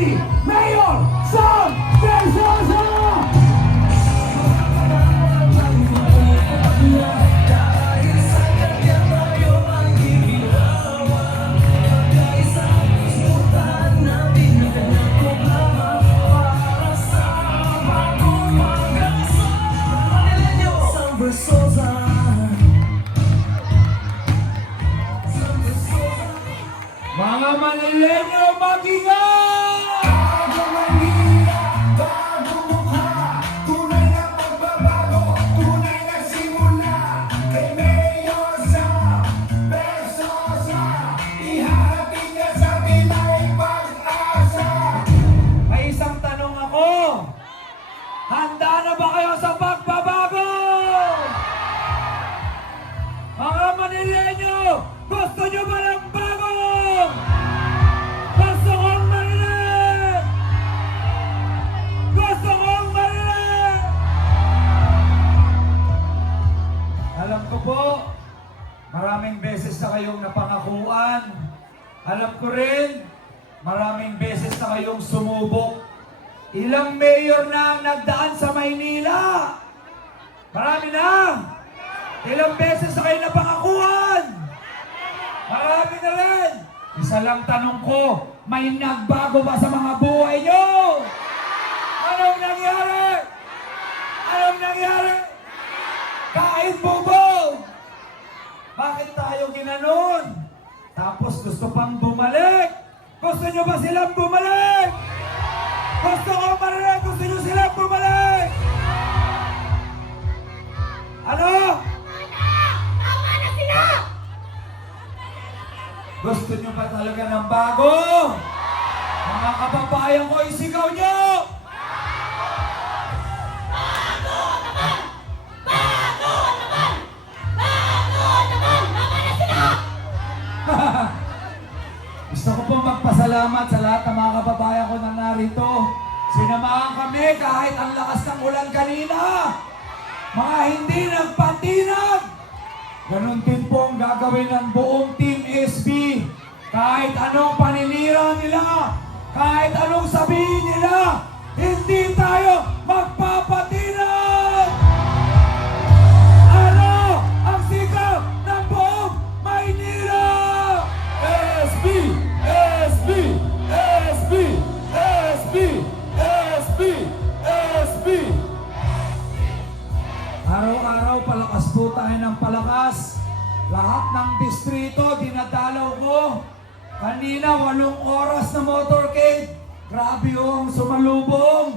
SB Mayor Sam Versosa! Mga Manileño, mag-ingat! Maraming beses na kayong napangakuan. Alam ko rin, maraming beses na kayong sumubok. Ilang mayor na ang nagdaan sa Maynila? Marami na! Ilang beses na kayo napangakuan? Marami na rin! Isa lang tanong ko, may nagbago ba sa mga buhay nyo? Bakit tayo ginanon? Tapos gusto pang bumalik? Gusto nyo ba silang bumalik? Gusto ko marinig, gusto nyo silang bumalik? Ano? Tama na sila! Gusto nyo ba talaga ng bago? Mga kababayan ko, isigaw nyo! Gusto ko pong magpasalamat sa lahat ng mga kababayan ko na narito. Sinamahan kami kahit ang lakas ng ulan kanina. Mga hindi nagpatinag. Ganon din po ang gagawin ng buong Team SB. Kahit anong paninira nila, kahit anong sabihin nila, hindi tayo palakas po tayo ng palakas. Lahat ng distrito dinadalaw ko. Kanina walong oras na motorcade. Grabe yung sumalubong.